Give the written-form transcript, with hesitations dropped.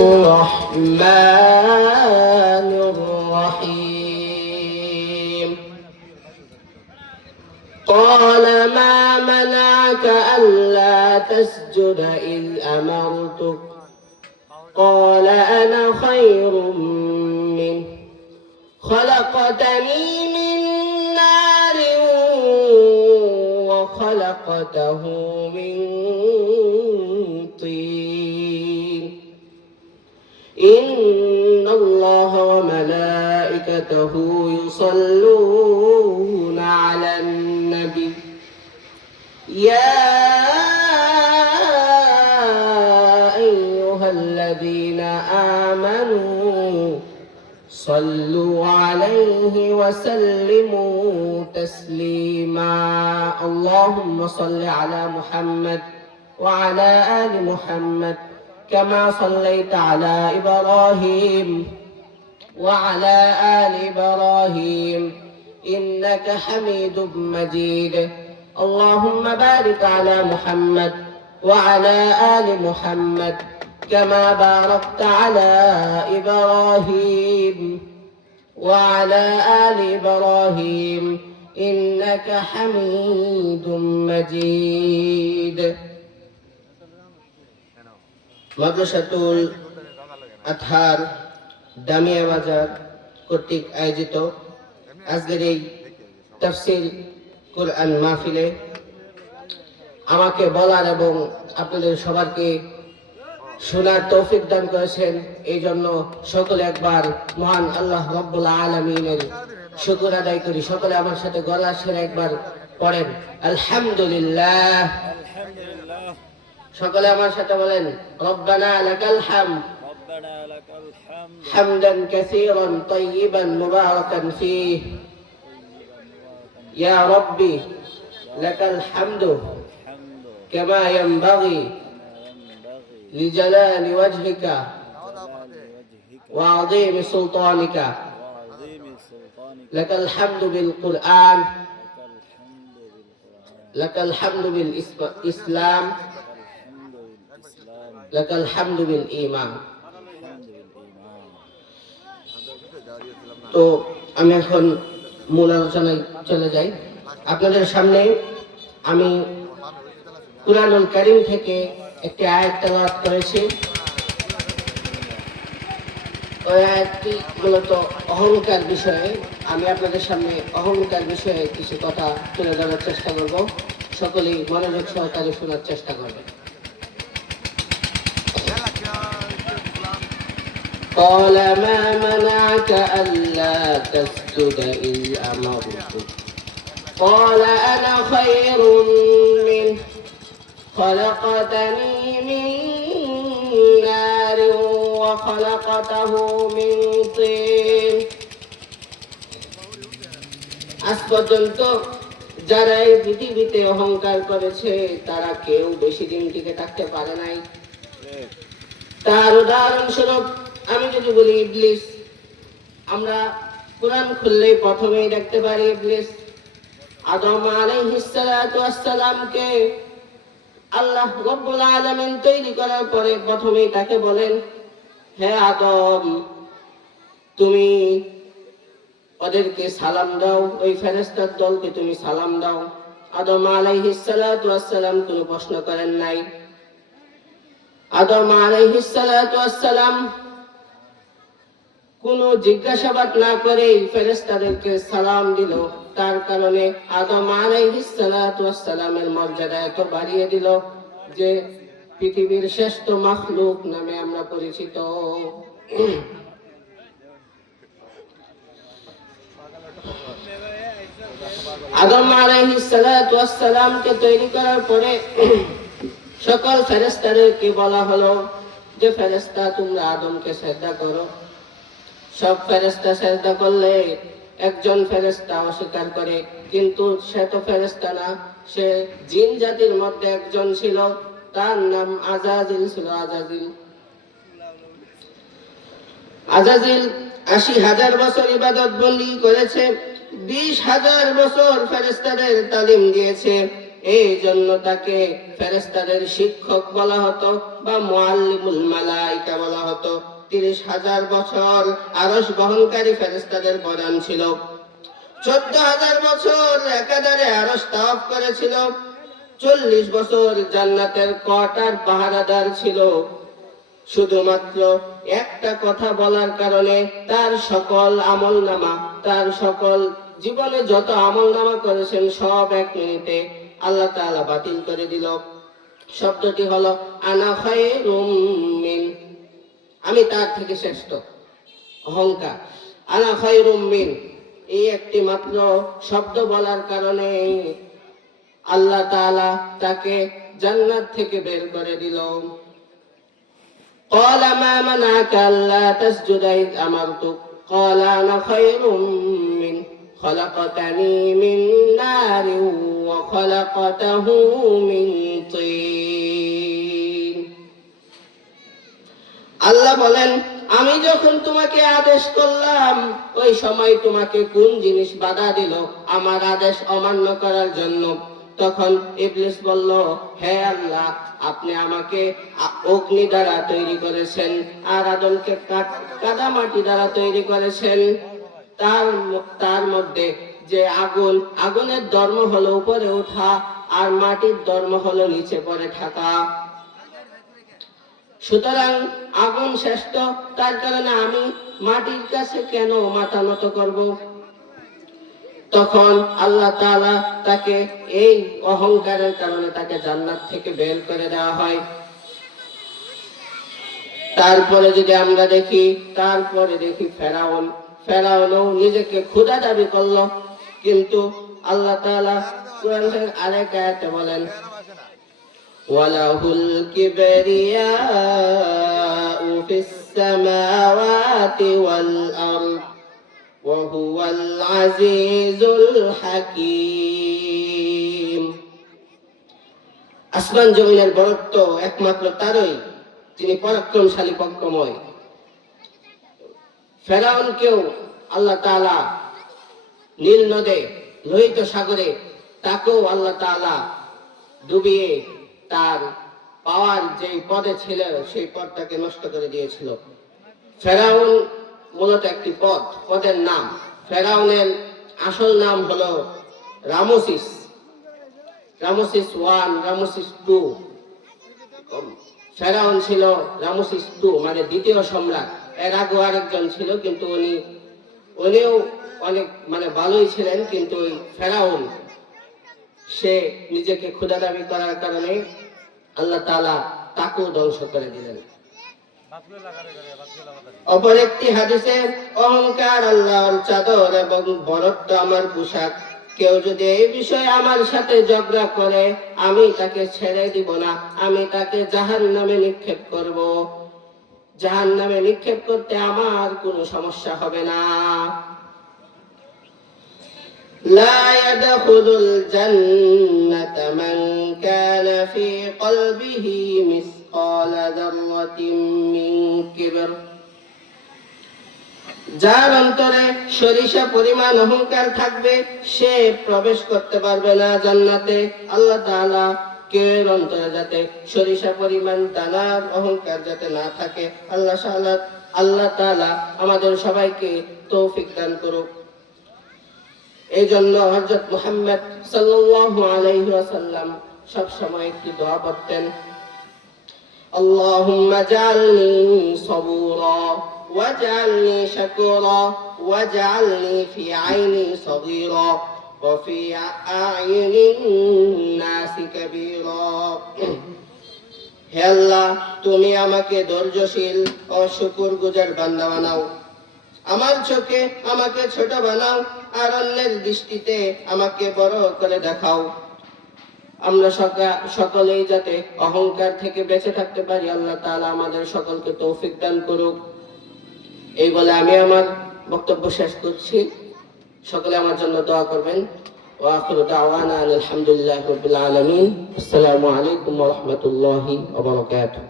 الرحمن الرحيم قال ما منعك ألا تسجد إذ أمرتك قال أنا خير منه خلقتني من نار وخلقته من طين إن الله وملائكته يصلون على النبي يا أيها الذين آمنوا صلوا عليه وسلموا تسليما اللهم صل على محمد وعلى آل محمد كما صليت على إبراهيم وعلى آل إبراهيم إنك حميد مجيد اللهم بارك على محمد وعلى آل محمد كما باركت على إبراهيم وعلى آل إبراهيم إنك حميد مجيد মাদ্রাসাতুল আতহার দামিয়া বাজার কর্তৃক আয়োজিত আজকের এই তাফসীর কোরআন মাহফিলে আমাকে বলার এবং আপনাদের সবাইকে শোনার তৌফিক দান করেছেন এই জন্য সকলে একবার মহান আল্লাহ রাব্বুল আলামিনের শুকর আদায় করি সকলে আমার সাথে গলা ছেড়ে একবার পড়েন আলহামদুলিল্লাহ সকলে আমার সাথে বলেন রব্বানা লাকাল হামদ হামদান কাসীরান তাইয়িবান মুবারাকান ফীহি ইয়া রাব্বি লাকাল হামদু কামা ইয়ানবাগি لجلال وجهك وعظيم سلطانك لك الحمد بالقرآن لك الحمد بالإسلام لك الحمد بالإيمان তো আমি এখন মূল আলোচনায় চলে যাই আপনাদের সামনে আমি কুরআনুল কারীম থেকে একটি আয়াত তেলাওয়াত করেছি ওই আয়াতটি মূলত অহংকার বিষয়ে আমি আপনাদের সামনে অহংকার বিষয়ে কিছু কথা তুলে ধরার চেষ্টা করব সকলেই মনোযোগ সহকারে শোনার চেষ্টা করবেন قال ما منعك ألا تسجد إذ أمرتك قال أنا خير منه خلقتني من نار وخلقته من طين আজ পর্যন্ত যারা এই পৃথিবীতে অহংকার করেছে তারা কেউ বেশি দিন টিকে থাকতে পারে নাই তার উদাহরণস্বরূপ আমি যদি বলি ইবলিস আমরা কুরআন খুললেই প্রথমেই দেখতে পারি ইবলিস আদম আলাইহিস সালাতু ওয়াস সালামকে আল্লাহ রাব্বুল আলামিন তৈরি করার পরে প্রথমেই তাকে বলেন হে আদম তুমি ওদেরকে সালাম দাও ওই ফেরেশতার দলকে তুমি সালাম দাও আদম আলাইহিস সালাতু ওয়াস সালাম কোনো প্রশ্ন করেন নাই আদম আলাইহিস সালাতু ওয়াস সালাম কোনো জিজ্ঞাসাবাদ না করে ফেরেশতাদেরকে সালাম দিল তার কারণে আদম আলাইহিস সালাতু ওয়াস সালামের মর্যাদা এত বাড়িয়ে দিল যে পৃথিবীর শ্রেষ্ঠ মাখলুক নামে আমরা পরিচিত আদম আলাইহিস সালাতু ওয়াস সালামকে তৈরি করার পরে সকল ফেরেশতাদেরকে বলা হলো যে ফেরেশতা তোমরা আদমকে সিজদা করো সব ফেরেশতা সিজদা করলে একজন ফেরেশতা অস্বীকার করে কিন্তু সে তো ফেরেশতা না সে জিন জাতির মধ্যে একজন ছিল তার নাম আযাজিল ছিল আযাজিল ৮০,০০০ বছর ইবাদত বন্দেগী করেছে ২০,০০০ বছর ফেরেশতাদের তালিম দিয়েছে এই জন্য তাকে ফেরেশতাদের শিক্ষক বলা হতো বা মুআল্লিমুল মালাইকা বলা হতো। 30,000 বছর আরশ বহনকারী ফেরেশতাদের বদান ছিল। 14,000 বছর একাধারে আরশ তাওয়াফ করেছিল। 40 বছর জান্নাতের কোয়ার্টার পাহারাদার ছিল। শুধুমাত্র একটা কথা বলার কারণে তার সকল আমলনামা, তার সকল জীবনে যত আমলনামা করেছেন সব 1 মিনিটে আল্লাহ তাআলা বাতিল করে দিল। শব্দটি হলো আনা খায়রুম মিন, আমি তার থেকে শ্রেষ্ঠ। অহংকার, আনা খায়রুম মিন, এই একটি মাত্র শব্দ বলার কারণে আল্লাহ তাআলা তাকে জান্নাত থেকে বের করে দিল। قال ما منعك ألا تسجد إذ أمرتك قال أنا خير منه خلقتني من نار وخلقته من طين। আল্লাহ বলেন, আমি যখন তোমাকে আদেশ করলাম ওই সময় তোমাকে কোন জিনিস বাধা দিল আমার আদেশ অমান্য করার জন্য? তখন ইবলিস বলল, হে আল্লাহ, আপনি আমাকে অগ্নি দ্বারা তৈরি করেছেন আর আদমকে কাদা মাটি দ্বারা তৈরি করেছেন। তার মধ্যে যে আগুন, আগুনের ধর্ম হলো উপরে ওঠা আর মাটির ধর্ম হলো নিচে পড়ে থাকা। সুতরাং আগুন শ্রেষ্ঠ, তার কারণে আমি মাটির কাছে কেন মাথা নত করব? তখন আল্লাহ তাআলা তাকে এই অহংকারের কারণে তাকে জান্নাত থেকে বের করে দেওয়া হয়। তারপরে যদি আমরা দেখি, ফেরাউনও নিজেকে খোদা দাবি করলো, কিন্তু আল্লাহ তাআলা কোরআনের আরেক আয়াতে বলেন, ওয়ালাহুল কিবরিয়াউ ফিস সামাওয়াতি ওয়াল আরদ وهو العزيز الحكيم। আসমান জমিনের বরত্ব একমাত্র তারই, যিনি পরাক্রমশালী পরাক্রমময়। ফেরাউনকেও আল্লাহ তাআলা নীল নদে, লোহিত সাগরে, তাকেও আল্লাহ তাআলা ডুবিয়ে তার পাওয়ার যে পদে ছিল সেই পদটাকে নষ্ট করে দিয়েছিল। ফেরাউন মূলত একটি পদের নাম। ফেরাউনের আসল নাম হলো রামসিস। Ramses 1, Ramses 2। ফেরাউন ছিল রামসিস 2, মানে দ্বিতীয় সম্রাট। এর আগে আরেকজন ছিল, কিন্তু উনিও অনেক ভালোই ছিলেন, কিন্তু ওই ফেরাউন সে নিজেকে খোদা দাবি করার কারণে আল্লাহ তাআলা তাকেও ধ্বংস করে দিলেন। অপর একটি হাদিসে, অহংকার আল্লাহর চাদর এবং বরত্ব আমার পোশাক। কেউ যদি এই বিষয়ে আমার সাথে ঝগড়া করে আমি তাকে ছেড়ে দিব না, আমি তাকে জাহান্নামে নিক্ষেপ করব। জাহান্নামে নিক্ষেপ করতে আমার কোনো সমস্যা হবে না। لا يدخل الجنة من كان في قلبه مثقال ذرة من كبر। যার অন্তরে সরিষা পরিমাণ অহংকার থাকবে সে প্রবেশ করতে পারবে না জান্নাতে। আল্লাহ তাআলা কেউ অন্তরে যাতে সরিষা পরিমাণ দানার অহংকার যাতে না থাকে, আল্লাহ তাআলা আমাদের সবাইকে তৌফিক দান করুক। এই জন্য হযরত মুহাম্মদ সাল্লাল্লাহু আলাইহি ওয়াসাল্লাম সব সময় একটি দোয়া পড়তেন, আল্লাহুম্মা জাআলনি সাবুরা ওয়াজআলনি শাকুরা ওয়াজআলনি ফি আইনি সাগীরা ওয়া ফি আ'ইনিন নাসি কাবীরা। হে আল্লাহ, তুমি আমাকে ধৈর্যশীল ও শুকরগুজার বান্দা বানাও। আমার চোখে আমাকে ছোট বানাও আর অন্যের দৃষ্টিতে আমাকে বড় করে দেখাও। আমরা সকলেই যাতে অহংকার থেকে বেঁচে থাকতে পারি, আল্লাহ তাআলা আমাদের সকলকে তৌফিক দান করুক। এই বলে আমি আমার বক্তব্য শেষ করছি। সকলে আমার জন্য দোয়া করবেন। ওয়া আখিরু দাওয়ানা আলহামদুলিল্লাহি রাব্বিল আলামিন। আসসালামু আলাইকুম ওয়া রাহমাতুল্লাহি ওয়া বারাকাতুহু।